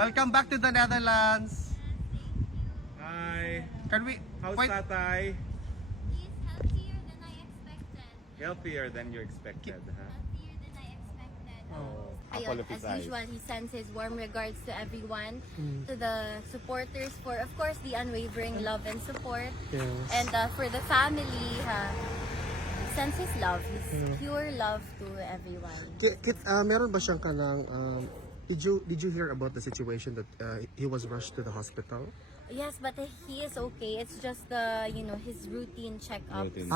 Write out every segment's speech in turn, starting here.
Welcome back to the Netherlands. Hi. Can we How's wait? Tatay? He's healthier than I expected. Healthier than you expected, huh? Healthier than I expected. Oh, Ayun, apple of his as eyes. usual, he sends his warm regards to everyone, to the supporters for, of course, the unwavering love and support. Yes. And for the family, he sends his love, his pure love to everyone. Meron ba siyang kanang did you hear about the situation that he was rushed to the hospital? Yes, but he is okay. It's just the, his routine checkups. Routine.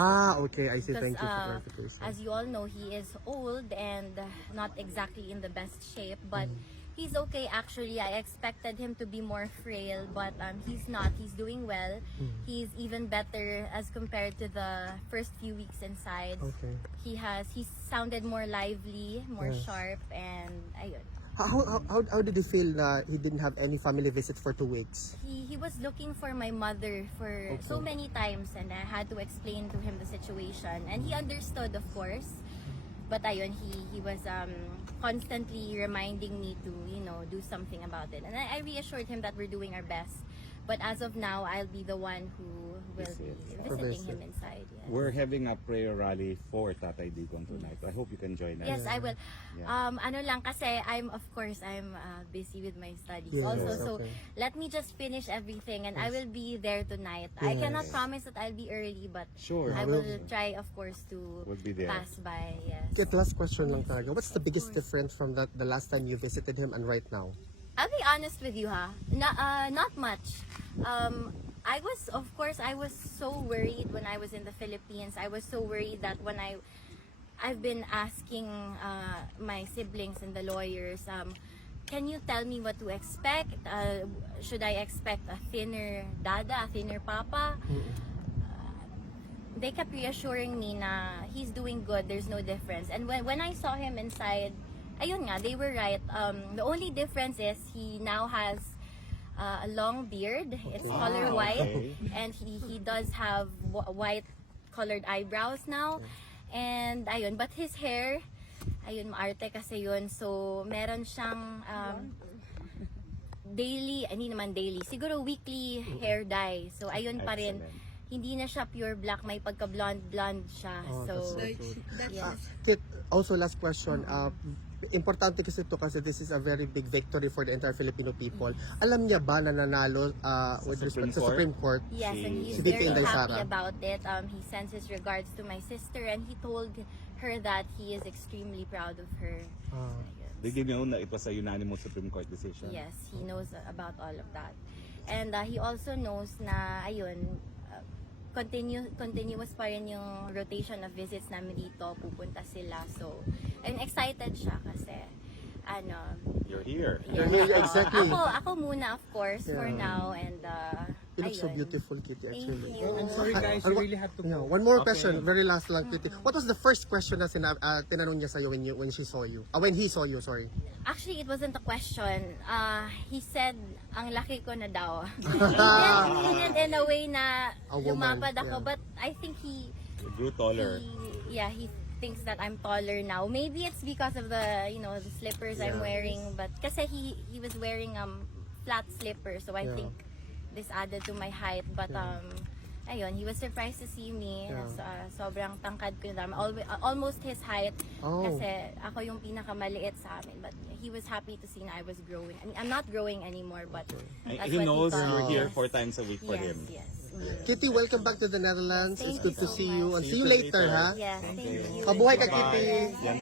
Okay, I see. Because, Thank you for clarification. as you all know, he is old and not exactly in the best shape, but he's okay actually. I expected him to be more frail, but he's not. He's doing well. He's even better as compared to the first few weeks inside. Okay. He sounded more lively, more Yes. sharp, and ayun. How did he feel na he didn't have any family visit for 2 weeks? He was looking for my mother for so many times, and I had to explain to him the situation, and he understood, of course. But ayun, he was constantly reminding me to do something about it, and I reassured him that we're doing our best. But as of now, I'll be the one who will be visiting him inside. Yes. We're having a prayer rally for Tatay Digong tonight. I hope you can join us. Yes, I will. Yeah. Ano lang kasi I'm busy with my studies Yes, also. So okay. let me just finish everything and I will be there tonight. I cannot promise that I'll be early, but Sure. I will try, of course, to We'll be there. pass by. Yes. Kit, last question lang talaga. What's the biggest difference from the last time you visited him and right now? I'll be honest with you, not much. I was so worried when I was in the Philippines. I was so worried that when I've been asking my siblings and the lawyers, can you tell me what to expect? Should I expect a thinner dada, a thinner papa? They kept reassuring me na he's doing good, there's no difference. And when I saw him inside, ayun nga, they were right. The only difference is he now has a long beard. It's color white, okay. and he does have white colored eyebrows now. And ayun, but his hair, ayun, maarte kasi yun. So meron siyang hindi naman daily, siguro weekly hair dye. So ayun pa rin. Excellent. Hindi na siya pure black, may pagka blonde siya. That's So so good. yes. Kit, also last question. Importante kasi ito kasi this is a very big victory for the entire Filipino people. Alam niya ba na nanalo with respect sa Supreme Court? Yes, and he's Si Vicky very Inday happy Sara. about it. He sends his regards to my sister, and he told her that he is extremely proud of her. Did you know that it was a unanimous Supreme Court decision? Yes, he knows about all of that. And he also knows na, ayun, continuous pa rin yung rotation of visits namin dito, pupunta sila. So, I'm excited siya kasi, You're here. yeah. Exactly. Ako muna, of course, for now, and You look so ayun. beautiful, Kitty, Thank actually. you. I'm sorry guys, you really have to go. One more question, very last lang, Kitty. What was the first question na tinanong niya sa'yo when she saw you? When he saw you, sorry. Actually, it wasn't a question. He said, ang laki ko na daw. He did in a way na A woman, lumapad ako, yeah. but I think he Grew taller. thinks that I'm taller now. Maybe it's because of the slippers I'm wearing, but kasi he was wearing flat slippers, so I think this added to my height. But ayun, he was surprised to see me. Sobrang tangkad ko na, almost his height. Kasi ako yung pinakamaliit sa amin, but he was happy to see na I was growing. I mean, I'm not growing anymore, but that's He what knows thought. you're here Yes. 4 times a week for Yes, him. yes. Kitty, welcome back to the Netherlands. Thank It's good you to so see you. much. And see you later, ha? Yes, thank you. Mabuhay ka, Bye. Kitty. Yan